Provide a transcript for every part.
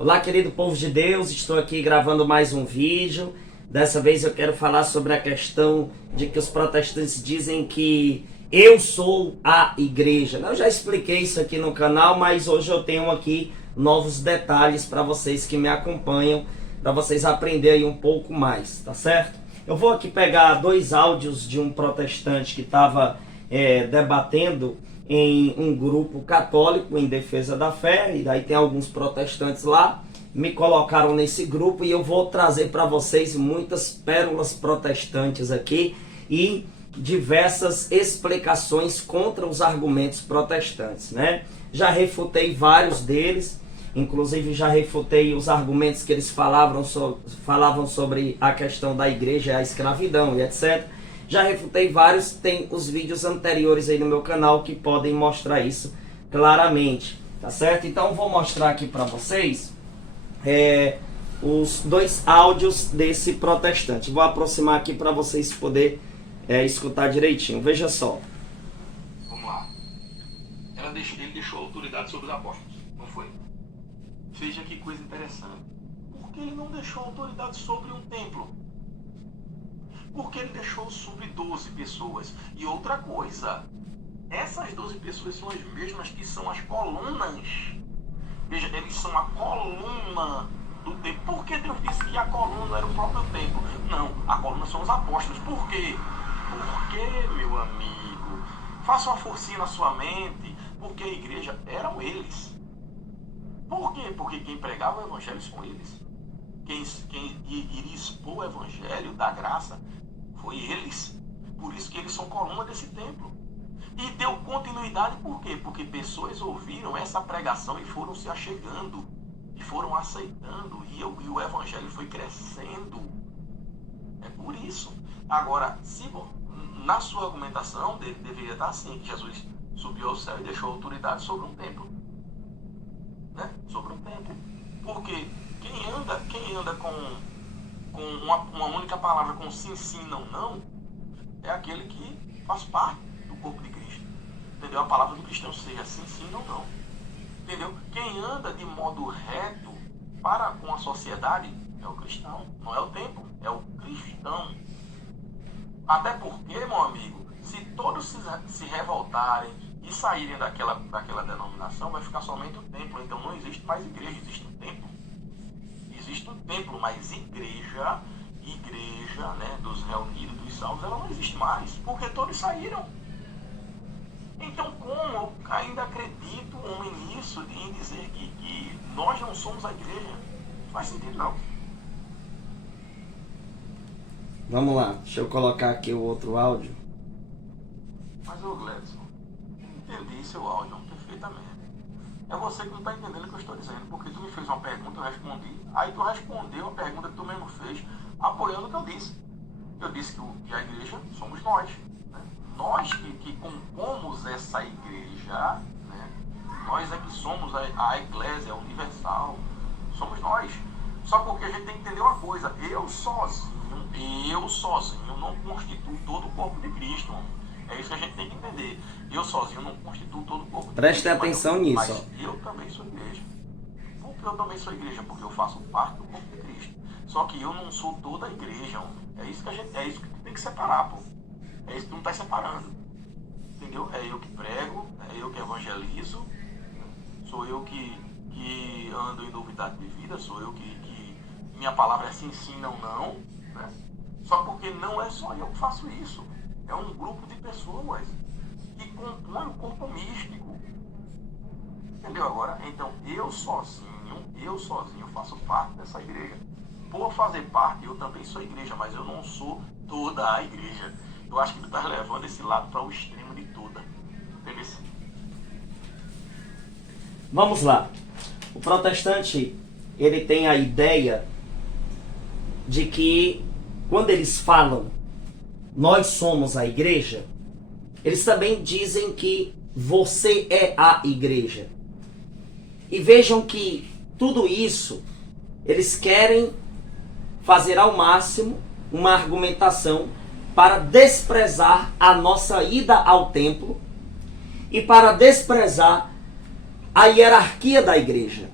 Olá, querido povo de Deus, estou aqui gravando mais um vídeo. Dessa vez eu quero falar sobre a questão de que os protestantes dizem que eu sou a igreja. Eu já expliquei isso aqui no canal, mas hoje eu tenho aqui novos detalhes para vocês que me acompanham, para vocês aprenderem um pouco mais, tá certo? Eu vou aqui pegar dois áudios de um protestante que estava debatendo em um grupo católico em defesa da fé, e daí tem alguns protestantes lá, me colocaram nesse grupo e eu vou trazer para vocês muitas pérolas protestantes aqui e diversas explicações contra os argumentos protestantes, né? Já refutei vários deles, inclusive já refutei os argumentos que eles falavam sobre a questão da igreja, a escravidão e etc. Já refutei vários, tem os vídeos anteriores aí no meu canal que podem mostrar isso claramente, tá certo? Então vou mostrar aqui para vocês os dois áudios desse protestante. Vou aproximar aqui para vocês poderem escutar direitinho. Veja só. Vamos lá. Ele deixou a autoridade sobre os apóstolos, não foi? Veja que coisa interessante. Por que ele não deixou a autoridade sobre um templo? Porque ele deixou sobre 12 pessoas. E outra coisa, essas 12 pessoas são as mesmas que são as colunas. Veja, eles são a coluna do templo. Por que Deus disse que a coluna era o próprio templo? Não, a coluna são os apóstolos. Por quê? Porque, meu amigo, faça uma forcinha na sua mente, porque a igreja eram eles. Por quê? Porque quem pregava o evangelho são eles. Quem iria expor o evangelho da graça foi eles. Por isso que eles são coluna desse templo. E deu continuidade por quê? Porque pessoas ouviram essa pregação e foram se achegando, e foram aceitando, e o evangelho foi crescendo. É por isso. Agora, se na sua argumentação deveria estar assim, que Jesus subiu ao céu e deixou a autoridade sobre um templo. Né? Sobre um templo. Porque quem anda com uma única palavra, com sim, sim, não, não, é aquele que faz parte do corpo de Cristo. Entendeu? A palavra do cristão seja sim, sim, não, não. Entendeu? Quem anda de modo reto para com a sociedade é o cristão, não é o templo, é o cristão. Até porque, meu amigo, se todos se revoltarem e saírem daquela denominação, vai ficar somente o templo. Então não existe mais igreja, existe um templo. Existe um templo, mas igreja, né, dos reunidos, dos salvos, ela não existe mais, porque todos saíram. Então, como eu ainda acredito, homem, nisso, em dizer que nós não somos a igreja? Não faz sentido, não. Vamos lá, deixa eu colocar aqui o outro áudio. Mas, ô Gledson, entendi seu áudio perfeitamente. É você que não está entendendo o que eu estou dizendo, porque tu me fez uma pergunta, eu respondi, aí tu respondeu a pergunta que tu mesmo fez, apoiando o que eu disse. Eu disse que a igreja somos nós. Né? Nós que compomos essa igreja, né? Nós é que somos a eclésia universal, somos nós. Só porque a gente tem que entender uma coisa, eu sozinho não constituo todo o corpo de Cristo. É isso que a gente tem que entender. Eu sozinho não constituo todo o corpo de Cristo. Preste atenção nisso. Mas eu também sou igreja. Por que eu também sou igreja? Porque eu faço parte do corpo de Cristo. Só que eu não sou toda a igreja. É isso que tem que separar, pô. É isso que não está separando. Entendeu? É eu que prego, é eu que evangelizo, sou eu que ando em novidade de vida, sou eu que minha palavra é sim, sim, não, não. Né? Só porque não é só eu que faço isso. É um grupo de pessoas que compõem o corpo místico. Entendeu agora? Então, eu sozinho faço parte dessa igreja. Por fazer parte, eu também sou igreja, mas eu não sou toda a igreja. Eu acho que tu tá levando esse lado para o extremo de toda. Entendeu? Vamos lá. O protestante, ele tem a ideia de que quando eles falam nós somos a igreja, eles também dizem que você é a igreja. E vejam que tudo isso eles querem fazer ao máximo uma argumentação para desprezar a nossa ida ao templo e para desprezar a hierarquia da igreja.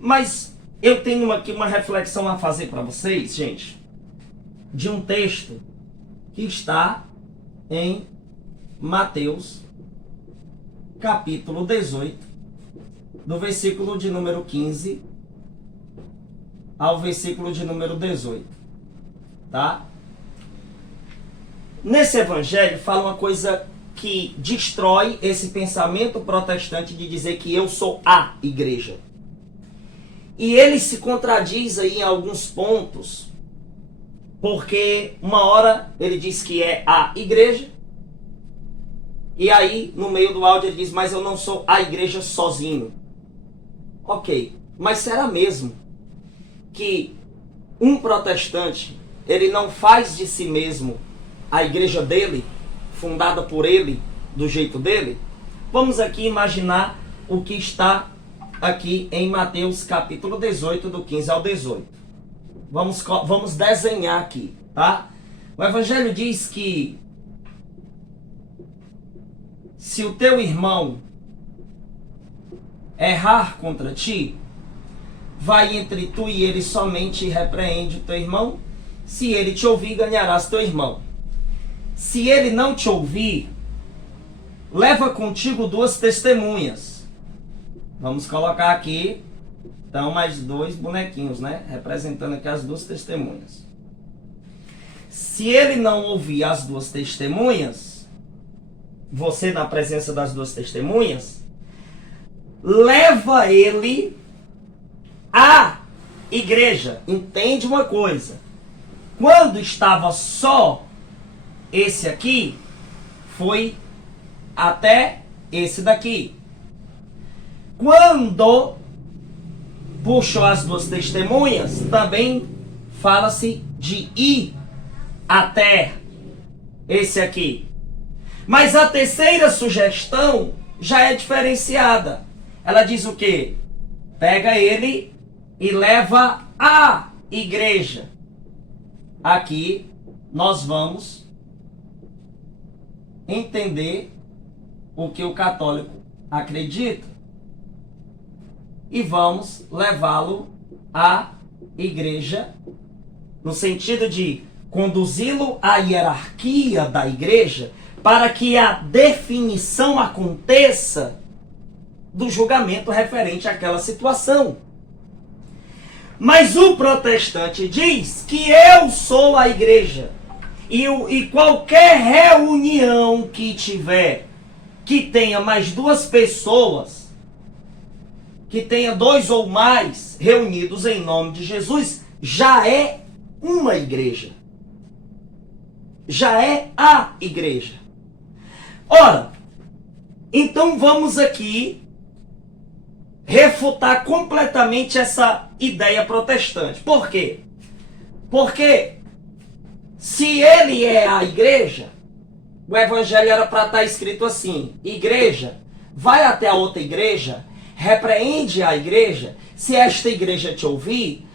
Mas eu tenho aqui uma reflexão a fazer para vocês, gente, de um texto que está em Mateus, capítulo 18, do versículo de número 15 ao versículo de número 18, tá? Nesse evangelho fala uma coisa que destrói esse pensamento protestante de dizer que eu sou a igreja. E ele se contradiz aí em alguns pontos, porque uma hora ele diz que é a igreja, e aí no meio do áudio ele diz, mas eu não sou a igreja sozinho. Ok, mas será mesmo que um protestante, ele não faz de si mesmo a igreja dele, fundada por ele, do jeito dele? Vamos aqui imaginar o que está aqui em Mateus capítulo 18, do 15 ao 18. Vamos desenhar aqui, tá? O evangelho diz que se o teu irmão errar contra ti, vai entre tu e ele somente e repreende o teu irmão. Se ele te ouvir, ganharás teu irmão. Se ele não te ouvir, leva contigo 2 testemunhas. Vamos colocar aqui, então, mais 2 bonequinhos, né? Representando aqui as 2 testemunhas. Se ele não ouvir as 2 testemunhas, você na presença das 2 testemunhas, leva ele à igreja. Entende uma coisa? Quando estava só esse aqui, foi até esse daqui. Quando puxou as 2 testemunhas, também fala-se de ir até esse aqui. Mas a terceira sugestão já é diferenciada. Ela diz o quê? Pega ele e leva à igreja. Aqui nós vamos entender o que o católico acredita e vamos levá-lo à igreja, no sentido de conduzi-lo à hierarquia da igreja, para que a definição aconteça do julgamento referente àquela situação. Mas o protestante diz que eu sou a igreja. E qualquer reunião que tiver, que tenha mais 2 pessoas, que tenha 2 ou mais reunidos em nome de Jesus, já é uma igreja. Já é a igreja. Ora, então vamos aqui refutar completamente essa ideia protestante. Por quê? Porque se ele é a igreja, o evangelho era para estar escrito assim: igreja, vai até a outra igreja, repreende a igreja, se esta igreja te ouvir,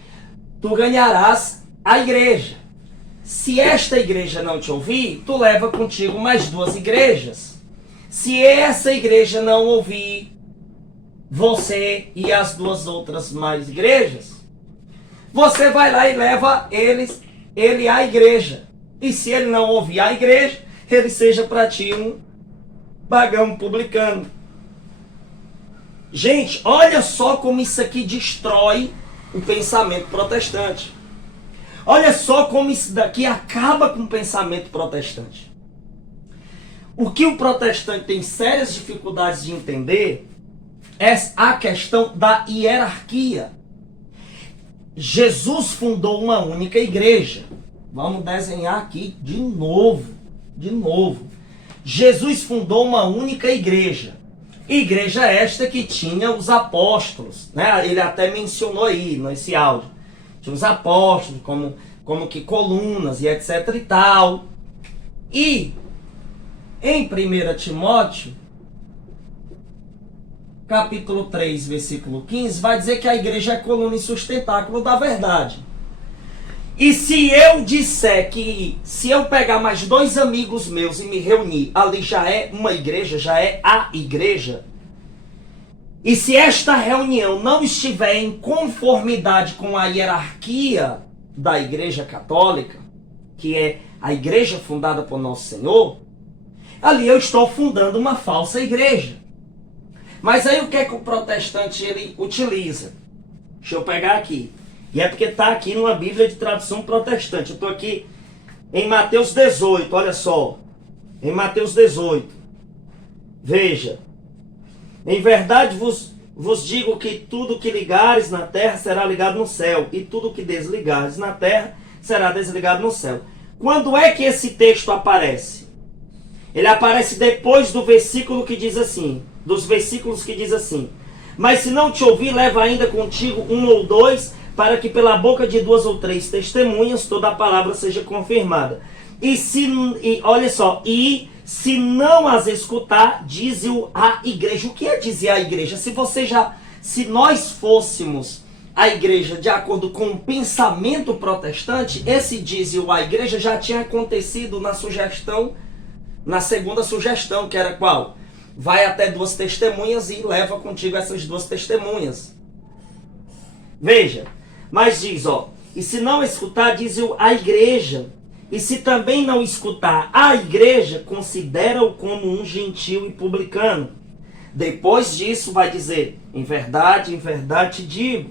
tu ganharás a igreja. Se esta igreja não te ouvir, tu leva contigo mais 2 igrejas. Se essa igreja não ouvir você e as 2 outras mais igrejas, você vai lá e leva ele à igreja. E se ele não ouvir a igreja, ele seja para ti um pagão publicano. Gente, olha só como isso aqui destrói o pensamento protestante. Olha só como isso daqui acaba com o pensamento protestante. O que o protestante tem sérias dificuldades de entender é a questão da hierarquia. Jesus fundou uma única igreja. Vamos desenhar aqui de novo. Jesus fundou uma única igreja. Igreja esta que tinha os apóstolos, né? Ele até mencionou aí nesse áudio. Tinha os apóstolos como que colunas e etc e tal. E em 1 Timóteo, capítulo 3, versículo 15, vai dizer que a igreja é coluna e sustentáculo da verdade. E se eu disser que se eu pegar mais 2 amigos meus e me reunir, ali já é uma igreja, já é a igreja. E se esta reunião não estiver em conformidade com a hierarquia da Igreja Católica, que é a igreja fundada por Nosso Senhor, ali eu estou fundando uma falsa igreja. Mas aí o que é que o protestante ele utiliza? Deixa eu pegar aqui. E é porque está aqui numa Bíblia de tradução protestante. Eu estou aqui em Mateus 18, olha só. Em Mateus 18. Veja. Em verdade vos digo que tudo que ligares na terra será ligado no céu, e tudo que desligares na terra será desligado no céu. Quando é que esse texto aparece? Ele aparece depois do versículo que diz assim, dos versículos que diz assim: mas se não te ouvir, leva ainda contigo um ou dois, para que pela boca de duas ou três testemunhas toda a palavra seja confirmada. E olha só, e se não as escutar, dize-o à igreja. O que é dizer à igreja? Se nós fôssemos a igreja de acordo com o pensamento protestante, esse dize-o à igreja já tinha acontecido na sugestão, na segunda sugestão, que era qual? Vai até duas testemunhas e leva contigo essas duas testemunhas. Veja, mas diz, ó, e se não escutar, dize-o à igreja. E se também não escutar a igreja, considera-o como um gentio e publicano. Depois disso vai dizer: em verdade te digo,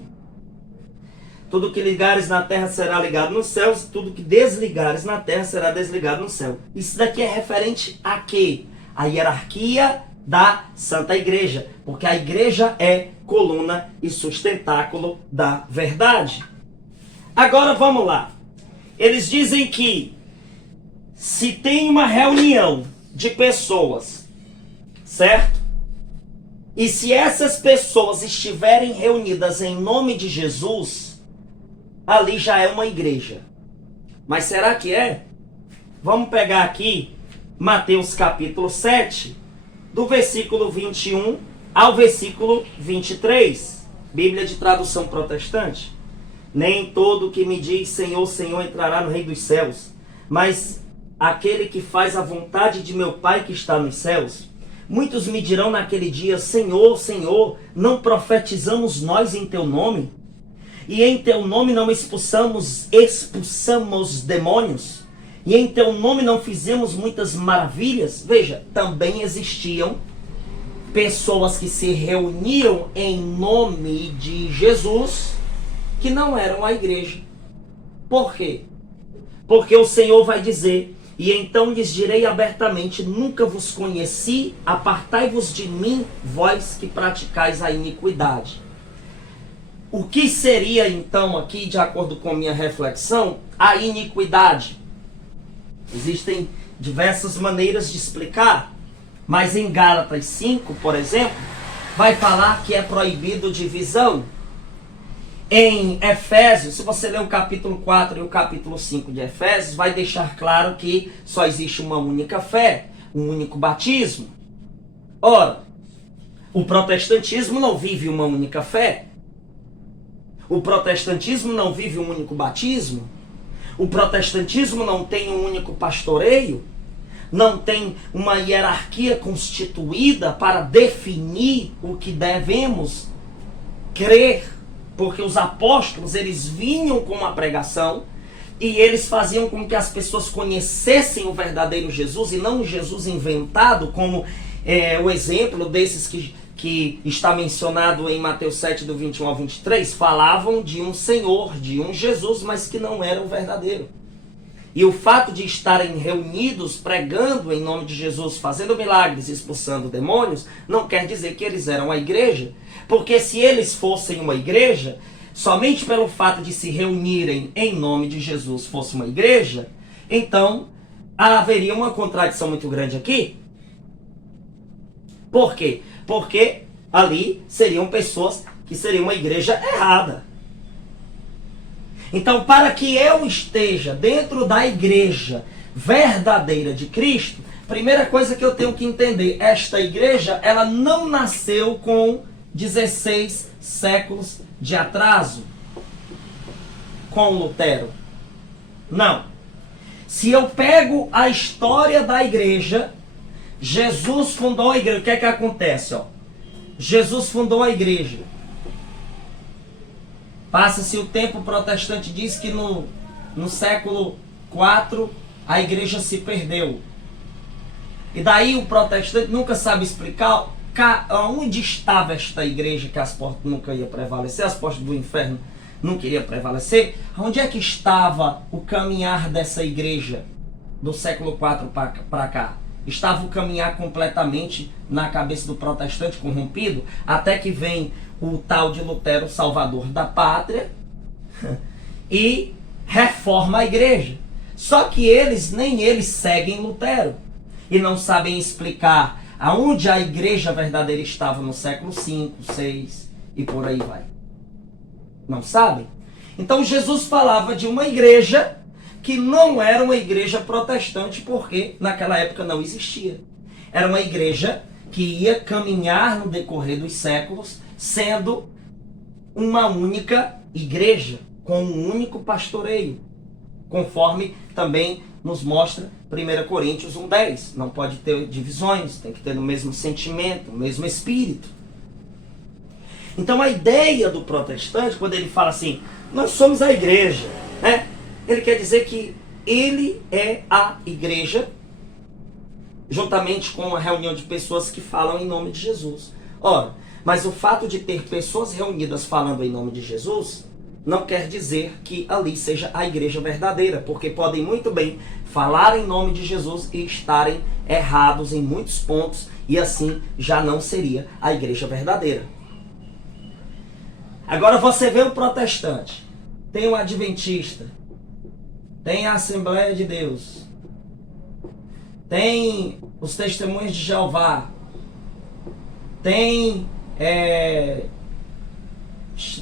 tudo que ligares na terra será ligado nos céus, e tudo que desligares na terra será desligado no céu. Isso daqui é referente a quê? A hierarquia da Santa Igreja, porque a igreja é coluna e sustentáculo da verdade. Agora vamos lá. Eles dizem que se tem uma reunião de pessoas, certo? E se essas pessoas estiverem reunidas em nome de Jesus, ali já é uma igreja. Mas será que é? Vamos pegar aqui Mateus capítulo 7, do versículo 21 ao versículo 23. Bíblia de tradução protestante. Nem todo que me diz Senhor, Senhor entrará no reino dos céus, mas aquele que faz a vontade de meu Pai que está nos céus. Muitos me dirão naquele dia: Senhor, Senhor, não profetizamos nós em teu nome? E em teu nome não expulsamos demônios? E em teu nome não fizemos muitas maravilhas? Veja, também existiam pessoas que se reuniam em nome de Jesus, que não eram a igreja. Por quê? Porque o Senhor vai dizer: e então lhes direi abertamente, nunca vos conheci, apartai-vos de mim, vós que praticais a iniquidade. O que seria então aqui, de acordo com minha reflexão, a iniquidade? Existem diversas maneiras de explicar, mas em Gálatas 5, por exemplo, vai falar que é proibido divisão. Em Efésios, se você ler o capítulo 4 e o capítulo 5 de Efésios, vai deixar claro que só existe uma única fé, um único batismo. Ora, o protestantismo não vive uma única fé. O protestantismo não vive um único batismo. O protestantismo não tem um único pastoreio. Não tem uma hierarquia constituída para definir o que devemos crer. Porque os apóstolos, eles vinham com uma pregação e eles faziam com que as pessoas conhecessem o verdadeiro Jesus e não o Jesus inventado, como o exemplo desses que está mencionado em Mateus 7, do 21 ao 23, falavam de um Senhor, de um Jesus, mas que não era o verdadeiro. E o fato de estarem reunidos, pregando em nome de Jesus, fazendo milagres, expulsando demônios, não quer dizer que eles eram a igreja. Porque se eles fossem uma igreja, somente pelo fato de se reunirem em nome de Jesus fosse uma igreja, então haveria uma contradição muito grande aqui. Por quê? Porque ali seriam pessoas que seriam uma igreja errada. Então, para que eu esteja dentro da igreja verdadeira de Cristo, primeira coisa que eu tenho que entender, esta igreja, ela não nasceu com 16 séculos de atraso com Lutero. Não. Se eu pego a história da igreja, Jesus fundou a igreja. O que é que acontece? Jesus fundou a igreja. Passa-se o tempo, o protestante diz que no século IV a igreja se perdeu. E daí o protestante nunca sabe explicar onde estava esta igreja, que as portas nunca iam prevalecer, as portas do inferno nunca iriam prevalecer. Onde é que estava o caminhar dessa igreja do século IV para cá? Estava o caminhar completamente na cabeça do protestante corrompido, até que vem o tal de Lutero, salvador da pátria, e reforma a igreja. Só que nem eles seguem Lutero e não sabem explicar aonde a igreja verdadeira estava no século V, VI e por aí vai. Não sabem? Então Jesus falava de uma igreja que não era uma igreja protestante, porque naquela época não existia. Era uma igreja que ia caminhar no decorrer dos séculos, sendo uma única igreja, com um único pastoreio, conforme também nos mostra 1 Coríntios 1:10. Não pode ter divisões, tem que ter o mesmo sentimento, o mesmo espírito. Então a ideia do protestante, quando ele fala assim, nós somos a igreja, né? Ele quer dizer que ele é a igreja, juntamente com uma reunião de pessoas que falam em nome de Jesus. Ora, mas o fato de ter pessoas reunidas falando em nome de Jesus não quer dizer que ali seja a igreja verdadeira, porque podem muito bem falar em nome de Jesus e estarem errados em muitos pontos, e assim já não seria a igreja verdadeira. Agora você vê o protestante, tem o adventista, tem a Assembleia de Deus, tem os Testemunhos de Jeová, tem...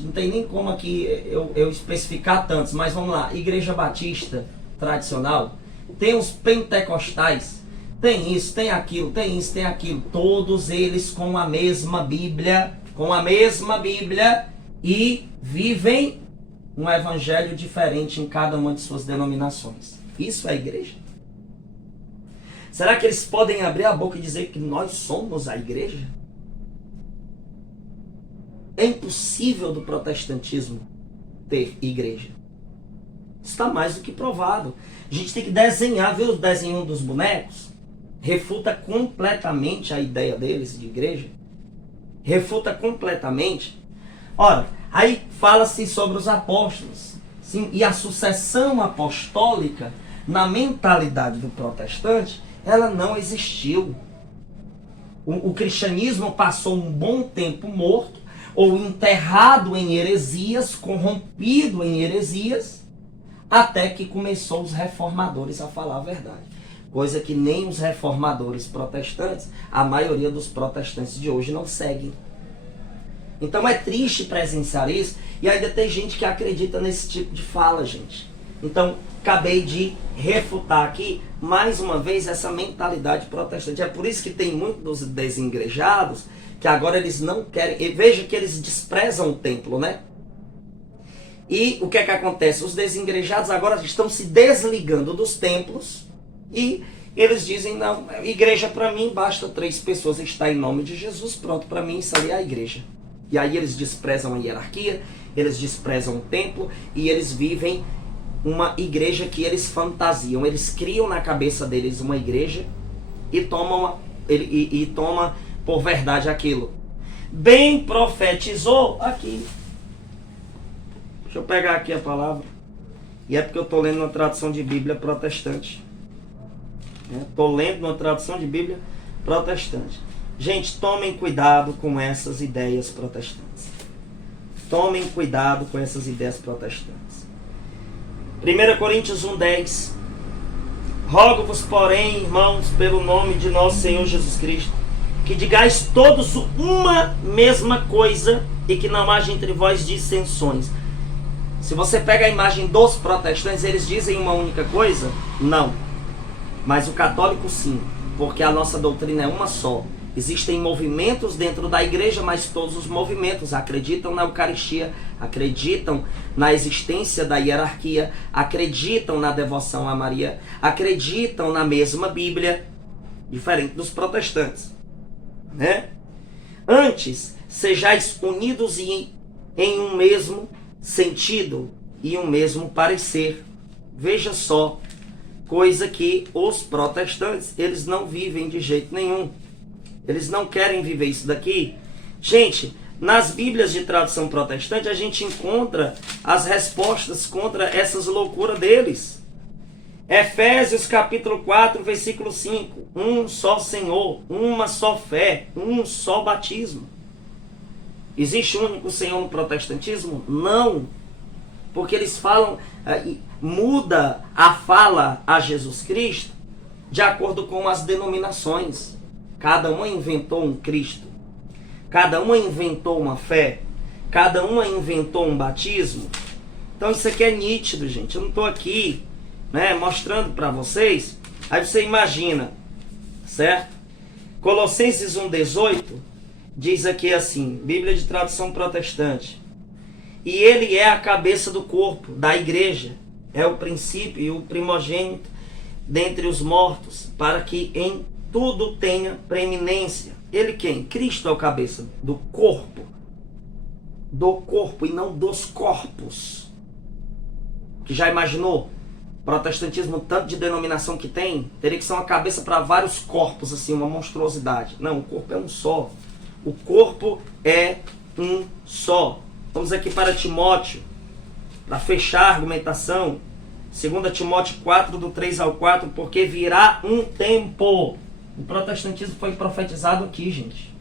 não tem nem como aqui eu especificar tantos, mas vamos lá. Igreja Batista tradicional, tem os pentecostais, tem isso, tem aquilo, tem isso, tem aquilo. Todos eles com a mesma Bíblia, e vivem um evangelho diferente em cada uma de suas denominações. Isso é igreja? Será que eles podem abrir a boca e dizer que nós somos a igreja? É impossível do protestantismo ter igreja. Está mais do que provado. A gente tem que desenhar, ver o desenho dos bonecos, refuta completamente a ideia deles de igreja. Refuta completamente. Ora, aí fala-se sobre os apóstolos. Sim, e a sucessão apostólica, na mentalidade do protestante, ela não existiu. O cristianismo passou um bom tempo morto, ou enterrado em heresias, corrompido em heresias, até que começou os reformadores a falar a verdade. Coisa que nem os reformadores protestantes, a maioria dos protestantes de hoje não seguem. Então é triste presenciar isso, e ainda tem gente que acredita nesse tipo de fala, gente. Então, acabei de refutar aqui, mais uma vez, essa mentalidade protestante. É por isso que tem muitos dos desigrejados que agora eles não querem... E veja que eles desprezam o templo, né? E o que é que acontece? Os desigrejados agora estão se desligando dos templos e eles dizem, não, igreja para mim basta 3 pessoas estar em nome de Jesus, pronto, para mim isso ali é a igreja. E aí eles desprezam a hierarquia, eles desprezam o templo e eles vivem uma igreja que eles fantasiam. Eles criam na cabeça deles uma igreja e tomam por verdade aquilo. Bem profetizou aqui. Deixa eu pegar aqui a palavra. E é porque eu estou lendo uma tradução de Bíblia protestante. Estou lendo uma tradução de Bíblia protestante. Gente, tomem cuidado com essas ideias protestantes. Tomem cuidado com essas ideias protestantes. 1 Coríntios 1:10. Rogo-vos, porém, irmãos, pelo nome de nosso Senhor Jesus Cristo, que digais todos uma mesma coisa e que não haja entre vós dissensões. Se você pega a imagem dos protestantes, eles dizem uma única coisa? Não. Mas o católico sim, porque a nossa doutrina é uma só. Existem movimentos dentro da igreja, mas todos os movimentos acreditam na Eucaristia, acreditam na existência da hierarquia, acreditam na devoção a Maria, acreditam na mesma Bíblia, diferente dos protestantes, né? Antes, sejais unidos em um mesmo sentido e um mesmo parecer. Veja só, coisa que os protestantes, eles não vivem de jeito nenhum. Eles não querem viver isso daqui. Gente, nas Bíblias de tradução protestante, a gente encontra as respostas contra essas loucuras deles. Efésios capítulo 4, versículo 5. Um só Senhor, uma só fé, um só batismo. Existe um único Senhor no protestantismo? Não. Porque eles falam, muda a fala a Jesus Cristo de acordo com as denominações. Cada uma inventou um Cristo. Cada uma inventou uma fé. Cada uma inventou um batismo. Então isso aqui é nítido, gente. Eu não estou aqui, né, mostrando para vocês. Aí você imagina, certo? Colossenses 1,18 diz aqui assim, Bíblia de tradução protestante. E ele é a cabeça do corpo, da igreja. É o princípio e o primogênito dentre os mortos, para que em tudo tenha preeminência. Ele quem? Cristo é o cabeça do corpo. Do corpo e não dos corpos. Que já imaginou? Protestantismo, tanto de denominação que tem, teria que ser uma cabeça para vários corpos, assim, uma monstruosidade. Não, o corpo é um só. O corpo é um só. Vamos aqui para Timóteo, para fechar a argumentação. 2 Timóteo 4, do 3 ao 4, porque virá um tempo. O protestantismo foi profetizado aqui, gente.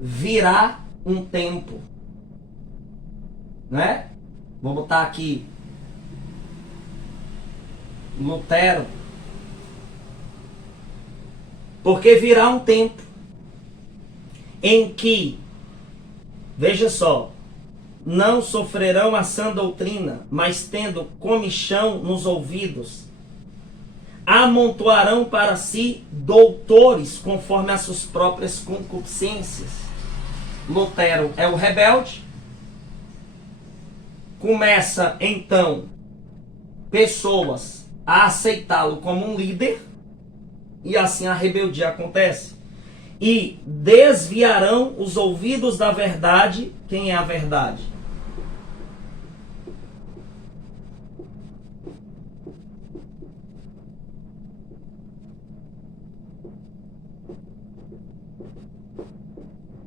Virá um tempo. Né? Vou botar aqui Lutero. Porque virá um tempo em que, veja só, não sofrerão a sã doutrina, mas tendo comichão nos ouvidos, amontoarão para si doutores conforme as suas próprias concupiscências. Lutero é o rebelde. Começa então pessoas a aceitá-lo como um líder, e assim a rebeldia acontece. E desviarão os ouvidos da verdade. Quem é a verdade?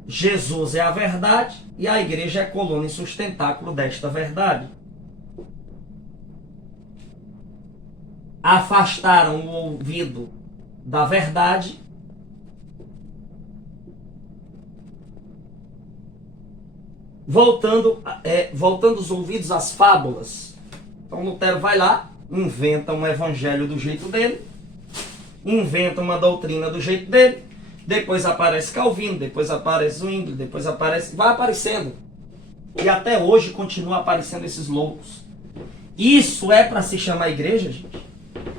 Jesus é a verdade e a igreja é a coluna e sustentáculo desta verdade. Afastaram o ouvido da verdade voltando os ouvidos às fábulas. Então Lutero vai lá, inventa um evangelho do jeito dele, inventa uma doutrina do jeito dele, depois aparece Calvino, depois aparece Zwingli, depois vai aparecendo. E até hoje continua aparecendo esses loucos. Isso é para se chamar igreja, gente?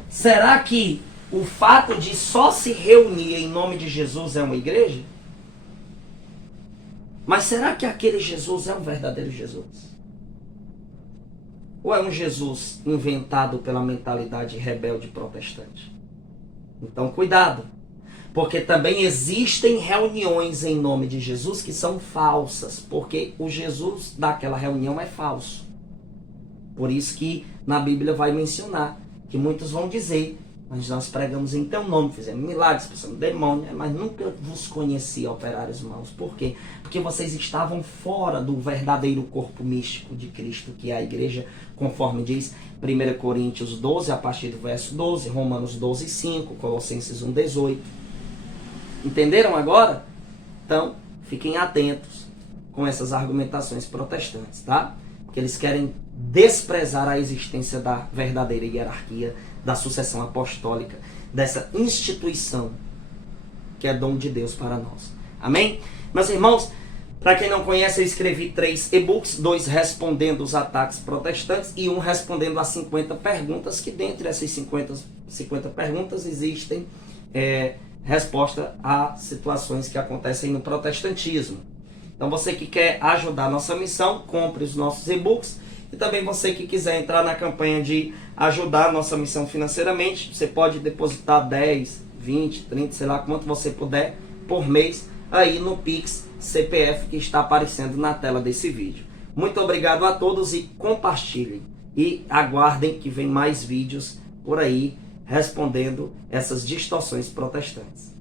Será que o fato de só se reunir em nome de Jesus é uma igreja? Mas será que aquele Jesus é um verdadeiro Jesus? Ou é um Jesus inventado pela mentalidade rebelde protestante? Então cuidado, porque também existem reuniões em nome de Jesus que são falsas, porque o Jesus daquela reunião é falso. Por isso que na Bíblia vai mencionar que muitos vão dizer: mas nós pregamos em teu nome, fizemos milagres, expulsamos demônios, mas nunca vos conheci, operários maus. Por quê? Porque vocês estavam fora do verdadeiro corpo místico de Cristo, que é a igreja, conforme diz 1 Coríntios 12, a partir do verso 12, Romanos 12, 5, Colossenses 1, 18. Entenderam agora? Então, fiquem atentos com essas argumentações protestantes, tá? Porque eles querem desprezar a existência da verdadeira hierarquia, da sucessão apostólica, dessa instituição que é dom de Deus para nós. Amém? Meus irmãos, para quem não conhece, eu escrevi 3 e-books, 2 respondendo os ataques protestantes e 1 respondendo as 50 perguntas, que dentre essas 50 perguntas existem resposta a situações que acontecem no protestantismo. Então você que quer ajudar a nossa missão, compre os nossos e-books. E também você que quiser entrar na campanha de ajudar a nossa missão financeiramente, você pode depositar 10, 20, 30, sei lá quanto você puder por mês. aí no Pix CPF que está aparecendo na tela desse vídeo. Muito obrigado a todos e compartilhem. E aguardem que vem mais vídeos por aí respondendo essas distorções protestantes.